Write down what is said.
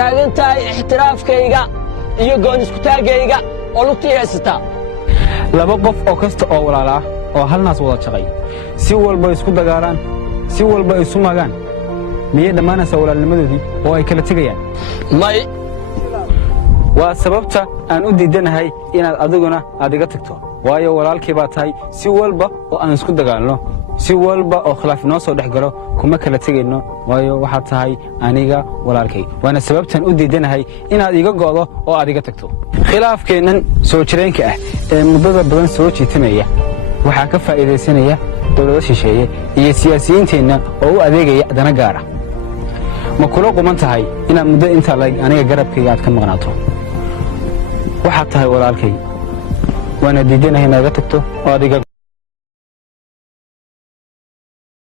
taagan tahay ixtiraafkayga iyo goon isku taagayga oo lugtii haysata laba qof oo kasta oo walaala ah oo hal naas wada shaqay si walba isku dagaalaan si walba isu magaan miyay dhamaanaysaa walaalnimadoodii oo ay kala tegayaan may waa sababta aan u diidanahay inaad adiguna aad iga tagto waayo walaalkii baa tahay si walba oo aan isku dagaalno si walba oo khilaaf noo soo dhex galo kuma kala tegayno waayo waxaad tahay aniga walaalkay waana sababtaan u diidanahay inaad iga go'do oo aad iga tagto khilaafkeennan soo jireenka ah ee muddada badan soo jiitamaya waxaa ka faa'iidaysanaya dawlado shisheeye iyo siyaasiyiinteenna oo u adeegaya dana gaara ma kula quman tahay inaad muddo intaa aniga garabkayga aad ka maqnaato waxaad tahay walaalkay waana diidanahay inaad iga tagto oo aad iga